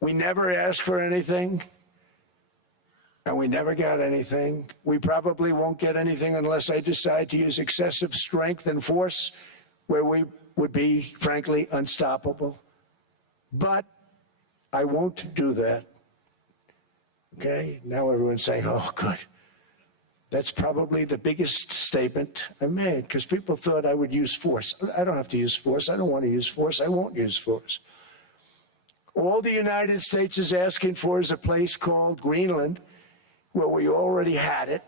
We never asked for anything, and we never got anything. We probably won't get anything unless I decide to use excessive strength and force where we would be, frankly, unstoppable. But I won't do that. Okay? Now everyone's saying, oh, good. That's probably the biggest statement I made, because people thought I would use force. I don't have to use force. I don't want to use force. I won't use force. All the United States is asking for is a place called Greenland, where we already had it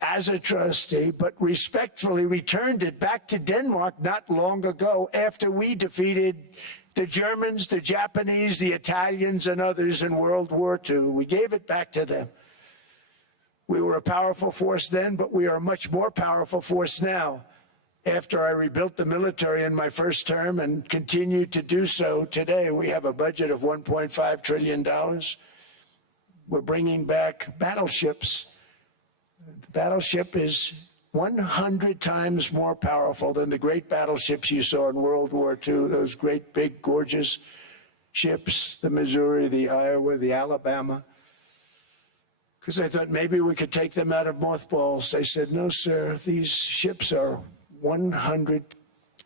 as a trustee, but respectfully returned it back to Denmark not long ago after we defeated the Germans, the Japanese, the Italians, and others in World War II. We gave it back to them. We were a powerful force then, but we are a much more powerful force now after I rebuilt the military in my first term and continue to do so today. We have a budget of $1.5 trillion. We're bringing back battleships. The battleship is 100 times more powerful than the great battleships you saw in World War II, those great, big, gorgeous ships, the Missouri, the Iowa, the Alabama. Because I thought maybe we could take them out of mothballs. They said, no, sir, these ships are 100,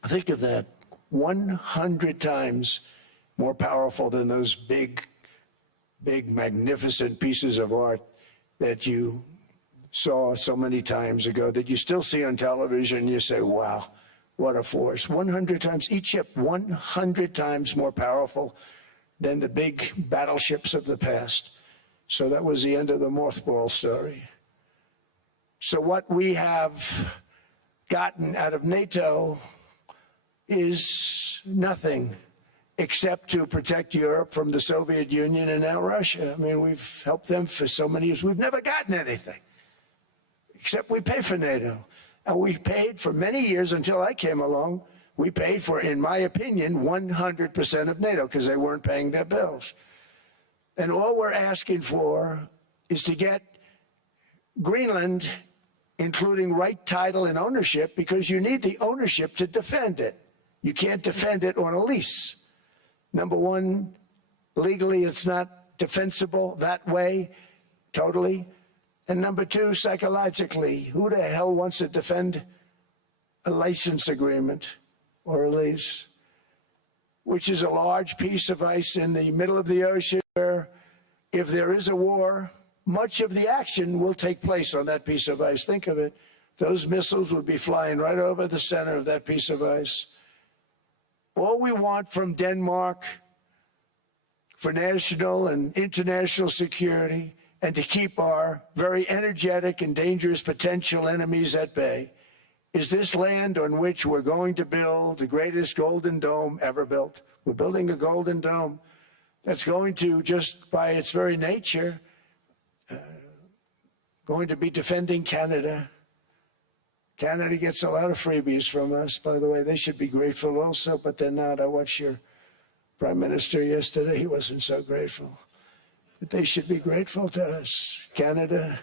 think of that, 100 times more powerful than those big, magnificent pieces of art that you saw so many times ago, that you still see on television. You say, wow, what a force. 100 times, each ship 100 times more powerful than the big battleships of the past. So that was the end of the mothball story. So what we have gotten out of NATO is nothing except to protect Europe from the Soviet Union and now Russia. I mean, we've helped them for so many years. We've never gotten anything, except we pay for NATO. And we paid for many years until I came along. We paid for, in my opinion, 100% of NATO because they weren't paying their bills. And all we're asking for is to get Greenland, including right title and ownership, because you need the ownership to defend it. You can't defend it on a lease. Number one, legally it's not defensible that way, totally. And number two, psychologically, who the hell wants to defend a license agreement or a lease, which is a large piece of ice in the middle of the ocean where if there is a war, much of the action will take place on that piece of ice. Think of it. Those missiles would be flying right over the center of that piece of ice. All we want from Denmark for national and international security and to keep our very energetic and dangerous potential enemies at bay is this land on which we're going to build the greatest golden dome ever built. We're building a golden dome that's going to, just by its very nature, going to be defending Canada. Canada gets a lot of freebies from us, by the way. They should be grateful also, but they're not. I watched your Prime Minister yesterday. He wasn't so grateful. But they should be grateful to us. Canada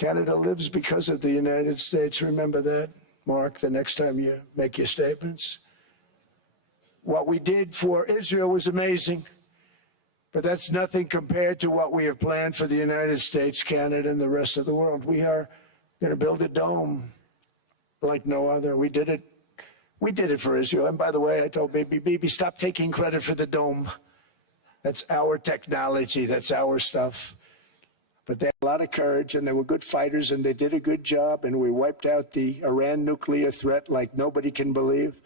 lives because of the United States. Remember that, Mark, the next time you make your statements. What we did for Israel was amazing, but that's nothing compared to what we have planned for the United States, Canada, and the rest of the world. We are going to build a dome like no other. We did it for Israel. And by the way, I told Bibi, stop taking credit for the dome. That's our technology. That's our stuff. But they had a lot of courage, and they were good fighters, and they did a good job, and we wiped out the Iran nuclear threat like nobody can believe.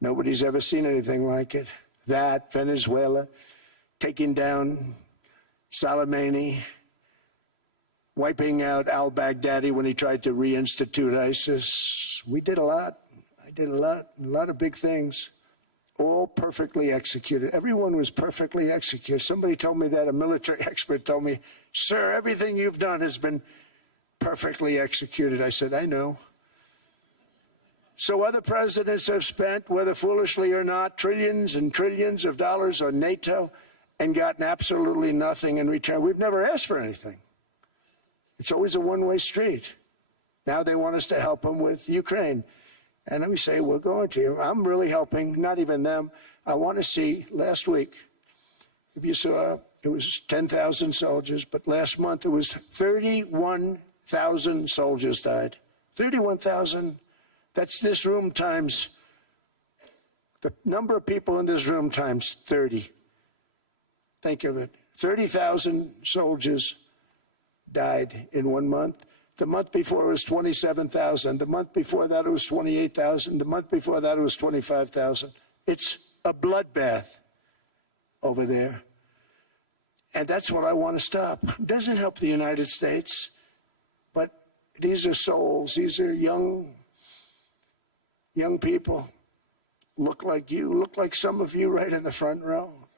Nobody's ever seen anything like it. That, Venezuela, taking down Soleimani, wiping out al-Baghdadi when he tried to reinstitute ISIS. We did a lot. I did a lot of big things, all perfectly executed. Everyone was perfectly executed. Somebody told me that, a military expert told me, sir, everything you've done has been perfectly executed. I said, I know. So other presidents have spent, whether foolishly or not, trillions and trillions of dollars on NATO and gotten absolutely nothing in return. We've never asked for anything. It's always a one-way street. Now they want us to help them with Ukraine. And we say, we're going to. I'm really helping, not even them. I want to see, last week, If you saw, it was 10,000 soldiers, but last month it was 31,000 soldiers died. 31,000, that's this room times, the number of people in this room times 30. Think of it. 30,000 soldiers died in 1 month. The month before it was 27,000. The month before that it was 28,000. The month before that it was 25,000. It's a bloodbath over there. And that's what I want to stop. It doesn't help the United States, but these are souls. These are young people. Look like you, look like some of you right in the front row.